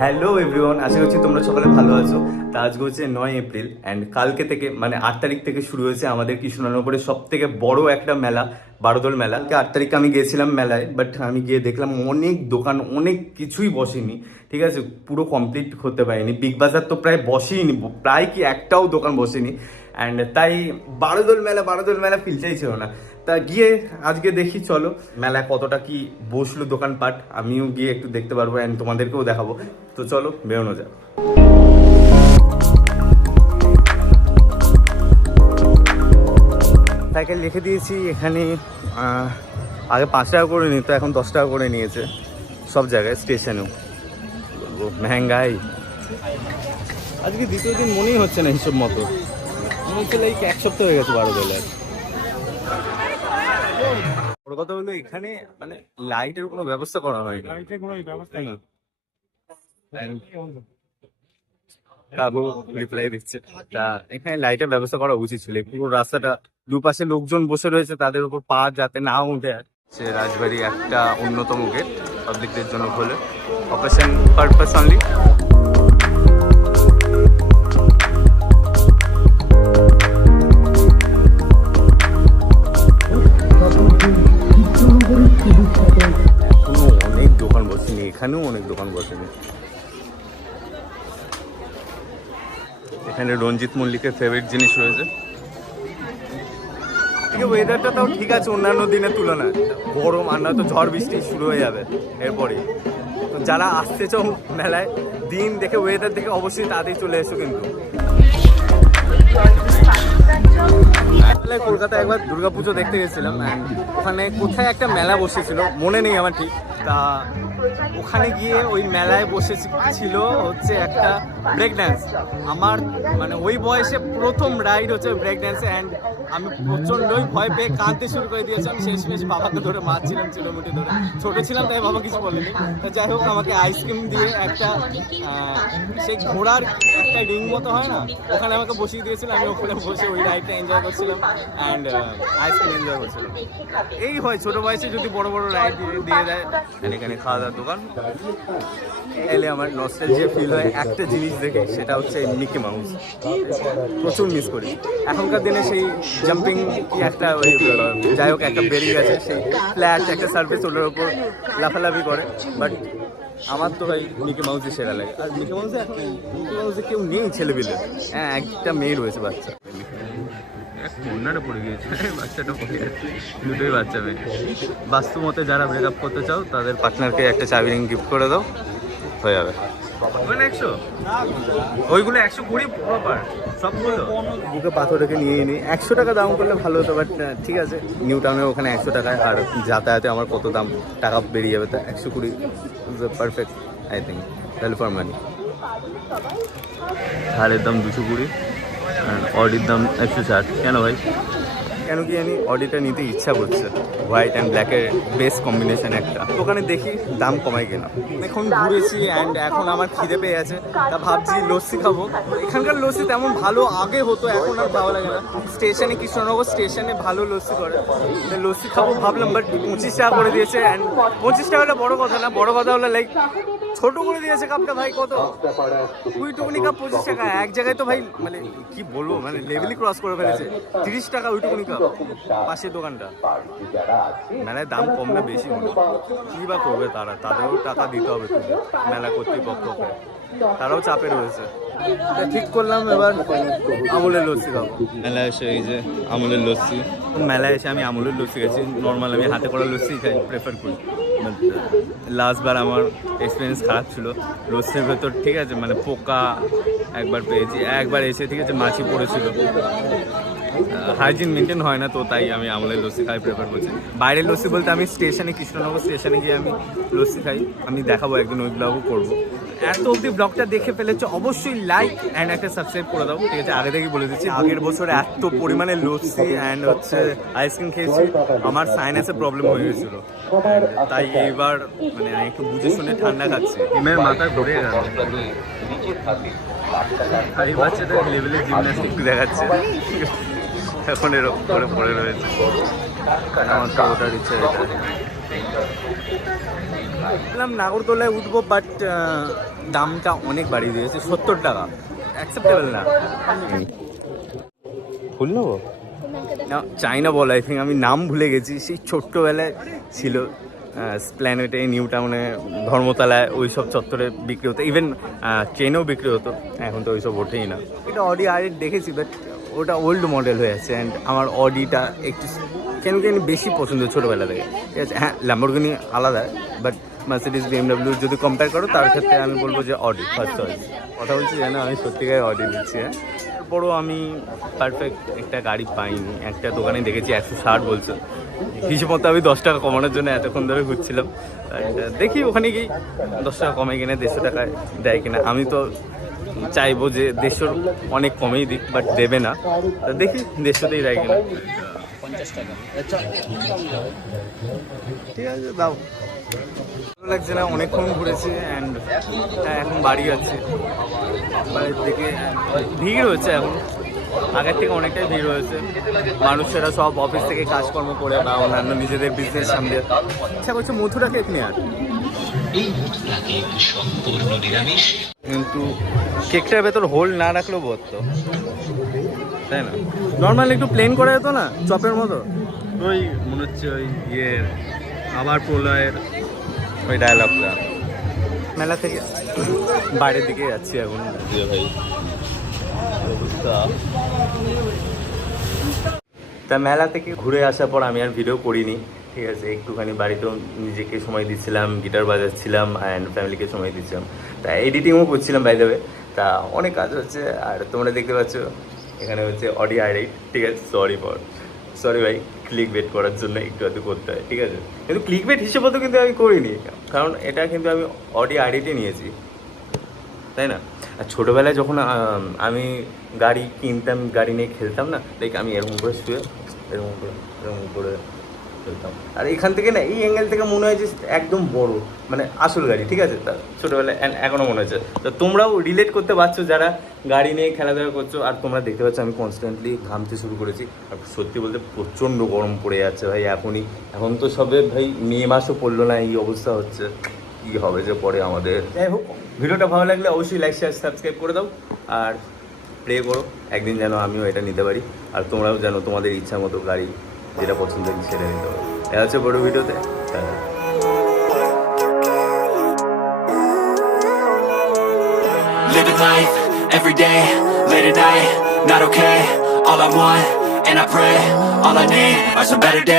Hello everyone, আশা করছি তোমরা সকালে ভালো আছো। তা আজকে হচ্ছে 9 এপ্রিল অ্যান্ড কালকে থেকে মানে 8 তারিখ থেকে শুরু হয়েছে আমাদের কৃষ্ণনগরের সব থেকে বড় একটা মেলা, বারোদল মেলা। 8 তারিখে আমি গিয়েছিলাম মেলায়, বাট আমি গিয়ে দেখলাম অনেক দোকান, অনেক কিছুই বসেনি, ঠিক আছে, পুরো কমপ্লিট করতে পারিনি। বিগ বাজার তো প্রায় বসেইনি, প্রায় কি একটাও দোকান বসেনি। অ্যান্ড তাই বারোদল মেলা ফিলটাই ছিল না। তা গিয়ে আজকে দেখি, চলো মেলায় কতটা কি বসলো দোকানপাট, আমিও গিয়ে একটু দেখতে পারবো অ্যান্ড তোমাদেরকেও দেখাবো। তো চলো বেরোনো যাক। সাইকেল লিখে দিয়েছি এখানে, আগে 5 টাকা করে নিত, এখন 10 টাকা করে নিয়েছে সব জায়গায়, স্টেশনেও। বলবো মেহেঙ্গাই। আজকে দ্বিতীয় দিন মনেই হচ্ছে না হিসেব মতো, মনে হচ্ছে লাইক 1 সপ্তাহ হয়ে গেছে বারোদলের। বড় কথা হলো এখানে মানে লাইটের কোনো ব্যবস্থা করা হয়নি, লাইটের কোনো ব্যবস্থা নেই। কাবু রিপ্লাই দিচ্ছে, তা এখানে লাইটের ব্যবস্থা করা উচিত ছিল। পুরো রাস্তাটা দুপাশে লোকজন বসে রয়েছে, তাদের উপর পা যাতে না উঠে। সে রাজবাড়ি একটা অন্যতম গেট পাবলিকদের জন্য খোলে, অপারেশন পারপাস অনলি। এখনো অনেক দোকান বসেনি, এখানেও অনেক দোকান বসেনি। এখানে রঞ্জিত মল্লিকের ফেভারিট জিনিস রয়েছে। ঠিক আছে, ওয়েদারটা তাও ঠিক আছে অন্যান্য দিনের তুলনায়। গরম আর না তো ঝড় বৃষ্টি শুরু হয়ে যাবে এরপরে। তো যারা আসতে চাও মেলায়, দিন দেখে ওয়েদার দেখে অবশ্যই তাড়াতাড়ি চলে এসো। কিন্তু কলকাতায় একবার দুর্গাপুজো দেখতে গেছিলাম, ওখানে কোথায় একটা মেলা বসেছিল মনে নেই আমার ঠিক। তা ওখানে গিয়ে ওই মেলায় বসেছিল হচ্ছে একটা ব্রেক ড্যান্স। আমার মানে ওই বয়সে প্রথম রাইড হচ্ছে ব্রেক ড্যান্সে, অ্যান্ড আমি প্রচণ্ডই ভয় পেয়ে কাঁদতে শুরু করে দিয়েছি। আমি শেষমেশ বাবাকে ধরে মারছিলাম চিরমুটি ধরে, ছোটো ছিলাম তাই বাবা কিছু বলেনি। তা যাই হোক, আমাকে আইসক্রিম দিয়ে একটা সেই ঘোড়ার একটা রিং মতো হয় না, ওখানে আমাকে বসিয়ে দিয়েছিল। আমি ওখানে বসে ওই রাইডটা এনজয় করছিলাম অ্যান্ড আইসক্রিম এনজয় করছিলাম। এই হয় ছোটো বয়সে যদি বড় বড় রাইড দিয়ে দেয়। এখানে খাওয়া দাওয়ার দোকান এলে আমার নস্টালজিয়া ফিল হয় একটা জিনিস দেখে, সেটা হচ্ছে মিকি মাউস। প্রচুর মিস করি। এখনকার দিনে সেই জাম্পিং কি একটা ওই যাই হোক একটা বেরিয়ে গেছে, সেই ফ্ল্যাট একটা সার্ফেস ওটার ওপর লাফালাফি করে, বাট আমার তো ভাই মিকি মাউসই সেরা লাগে। আর মিকি মাউসে কেউ নেই ছেলেপিলে, হ্যাঁ একটা মেয়ে রয়েছে বাচ্চা। কন্যাটা পড়ে গিয়েছে, বাচ্চাটা পড়ে গেছে, দুটোই বাচ্চা মেয়ে। বাস্তু মতে যারা ব্রেকআপ করতে চাও তাদের পার্টনারকে একটা চাবি রিং গিফট করে দাও, হয়ে যাবে। 100 ওইগুলো 120 প্রপার সবগুলো। বুকে পাথর রেখে নিয়ে নিই, 100 টাকা দাম করলে ভালো হতো, বাট ঠিক আছে নিউ টাউনে ওখানে 100 টাকায়, আর যাতায়াতে আমার কত দাম টাকা বেরিয়ে যাবে, তা 120 is perfect I think, value for money. থারের দাম 220, অডির দাম 160। কেন ভাই? কেন কি জানি অডিটা নিতে ইচ্ছা করছে, হোয়াইট অ্যান্ড ব্ল্যাকের বেস্ট কম্বিনেশন একটা। ওখানে দেখি দাম কমাই কিনা। এখন ঘুরেছি অ্যান্ড এখন আমার খিদে পেয়ে আছে, তা ভাবছি লস্যি খাবো। এখানকার লস্যি তেমন ভালো আগে হতো, এখন আর ভালো লাগে না। স্টেশনে কৃষ্ণনগর স্টেশনে ভালো লস্যি করে, লস্যি খাবো ভাবলাম, বাট 25 টাকা করে দিয়েছে। অ্যান্ড 25 টাকাটা বড় কথা না, বড় কথা হলো লাইক ছোট করে দিয়েছে কাপটা। ভাই কত ওইটুকুনি কাপ 25 টাকা, এক জায়গায় তো ভাই মানে কি বলবো, মানে লেভেলই ক্রস করে ফেলেছে। 30 টাকা ওইটুকুনি কাপ, পাশের দোকানটা। মেলায় দাম কম না বেশি মনে, কী বা করবে তারা, তাদেরও টাকা দিতে হবে তো মেলা কর্তৃপক্ষকে, তারাও চাপে রয়েছে। ঠিক করলাম এবার আমুলের লস্যি খাবো। মেলায় এসে এই যে আমুলের লস্যি, মেলায় এসে আমি আমুলের লস্যি গেছি। নর্মাল আমি হাতে করা লস্যি খাই, প্রেফার করি। লাস্টবার আমার এক্সপিরিয়েন্স খারাপ ছিল লস্যির ভেতর, ঠিক আছে, মানে পোকা একবার পেয়েছি, একবার এসে ঠিক আছে মাছি পড়েছিল। হাইজিন মেনটেন হয় না, তো তাই আমি আমুলের লস্যি খাই প্রেফার করছি। বাইরের লস্যি বলতে আমি স্টেশনে, কৃষ্ণনগর স্টেশনে গিয়ে আমি লস্যি খাই, আমি দেখাবো একদিন, ওই ব্লগও করবো। এত অবধি ব্লগটা দেখে ফেলেছো, অবশ্যই লাইক অ্যান্ড একটা সাবস্ক্রাইব করে দাও, ঠিক আছে। আগে থেকেই বলে দিচ্ছি, আগের বছর এত পরিমাণে লস্যি অ্যান্ড হচ্ছে আইসক্রিম খেয়েছি, আমার সাইনাসের প্রবলেম হয়ে গেছিল, তাই এইবার মানে আমি একটু বুঝে শুনে ঠান্ডা খাচ্ছি। ডিমের মাথা ঘুরে গেল, এই বাচ্চাদের লেভেলের জিমন্যাস্টিক দেখাচ্ছে। এখন এরকম করে পড়ে রয়েছে, আমার তো ওটার ইচ্ছে এটা। বললাম নাগরদোলায় উঠবো, বাট দামটা অনেক বাড়িয়ে দিয়েছে, 70 টাকা। অ্যাকসেপ্টেবল না। ফুল নেবো না, চাইনা বল, আই থিঙ্ক আমি নাম ভুলে গেছি। সেই ছোট্টবেলায় ছিল স্প্ল্যানেটে, নিউ টাউনে, ধর্মতলায়, ওই সব চত্বরে বিক্রি হতো। ইভেন ট্রেনেও বিক্রি হতো, এখন তো ওইসব ওঠেই না। এটা অডি আর8 দেখেছি, বাট ওটা ওল্ড মডেল হয়ে আছে। অ্যান্ড আমার অডিটা একটু কেন বেশি পছন্দ ছোটোবেলা থেকে, ঠিক আছে। হ্যাঁ, ল্যাম্বরগিনি আলাদা, বাট মার্সিডিজ BMW যদি কম্পেয়ার করো, তার ক্ষেত্রে আমি বলবো যে অডি ফার্স্ট চয়েস। কথা বলছি জানো, আমি সত্যিকার অডি দিচ্ছি। হ্যাঁ, তারপরও আমি পারফেক্ট একটা গাড়ি পাইনি। একটা দোকানে দেখেছি 160 বলছে, হিসেব মতো আমি 10 টাকা কমানোর জন্য এতক্ষণ ধরে ঘুরছিলাম। দেখি ওখানে গিয়ে 10 টাকা কমে কিনা, 150 টাকায় দেয় কিনা। আমি তো চাইবো যে 150 অনেক কমেই দিক, বাট দেবে না। দেখি 150তেই দেয় কিনা। 50 টাকা ঠিক আছে, দাও। ভালো লাগছে না, অনেকক্ষণ ঘুরেছি। অ্যান্ড এখন বাড়ি যাচ্ছি। বাড়ির দিকে ভিড় হচ্ছে এখন, আগের থেকে অনেকটাই ভিড় হয়েছে। মানুষেরা সব অফিস থেকে কাজকর্ম করে বা অন্যান্য নিজেদের বিজনেস সামনে। ইচ্ছা করছে মথুরা কেক নেওয়ার, কিন্তু কেকটার ভেতর হোল না রাখলেও বলতো, তাই না? নর্মাল একটু প্লেন করা যেত না, চপের মতো। ওই মনে হচ্ছে ওই ইয়ের আবার প্রলয়ের ওই ডায়লগটা। মেলা থেকে বাইরের দিকে যাচ্ছি এখন। ভাই তা মেলা থেকে ঘুরে আসার পর আমি আর ভিডিও করিনি, ঠিক আছে। একটুখানি বাড়িতেও নিজেকে সময় দিচ্ছিলাম, গিটার বাজাচ্ছিলাম, অ্যান্ড ফ্যামিলিকে সময় দিচ্ছিলাম। তা এডিটিংও করছিলাম বাই দ্য ওয়ে। তা অনেক কাজ হচ্ছে। আর তোমরা দেখতে পাচ্ছ এখানে হচ্ছে অডি আর8, ঠিক আছে। সরি ভাই, ক্লিক বেট করার জন্য একটু আধটু করতে হয়, ঠিক আছে। কিন্তু ক্লিক বেট হিসেবে তো কিন্তু আমি করিনি, কারণ এটা কিন্তু আমি অডি আর8-ই নিয়েছি, তাই না? আর ছোটোবেলায় যখন আমি গাড়ি কিনতাম, গাড়ি নিয়ে খেলতাম না, লাইক আমি এরকম করে শুয়ে এরকম করে খেলতাম। আর এখান থেকে না, এই অ্যাঙ্গেল থেকে মনে হয় যে একদম বড়, মানে আসল গাড়ি, ঠিক আছে। তা ছোটোবেলায় এখনও মনে হচ্ছে। তো তোমরাও রিলেট করতে পারছো যারা গাড়ি নিয়ে খেলাধুলা করছো। আর তোমরা দেখতে পাচ্ছ আমি কনস্ট্যান্টলি ঘামতে শুরু করেছি। আর সত্যি বলতে প্রচণ্ড গরম পড়ে যাচ্ছে ভাই এখন তো সবে ভাই মে মাসও পড়লো না, এই অবস্থা হচ্ছে। কী হবে যে পরে আমাদের। যাই হোক, ভিডিওটা ভালো লাগলে অবশ্যই লাইক, শেয়ার, সাবস্ক্রাইব করে দাও। আর প্রে করো একদিন যেন আমিও এটা নিতে পারি, আর তোমরাও যেন তোমাদের ইচ্ছা মতো গাড়ি যেটা পছন্দ সেটা নিতে পারো। এটা হচ্ছে বড় ভিডিওতে। Living life, every day, late at night, not okay. All I want, and I pray, all I need are some better days.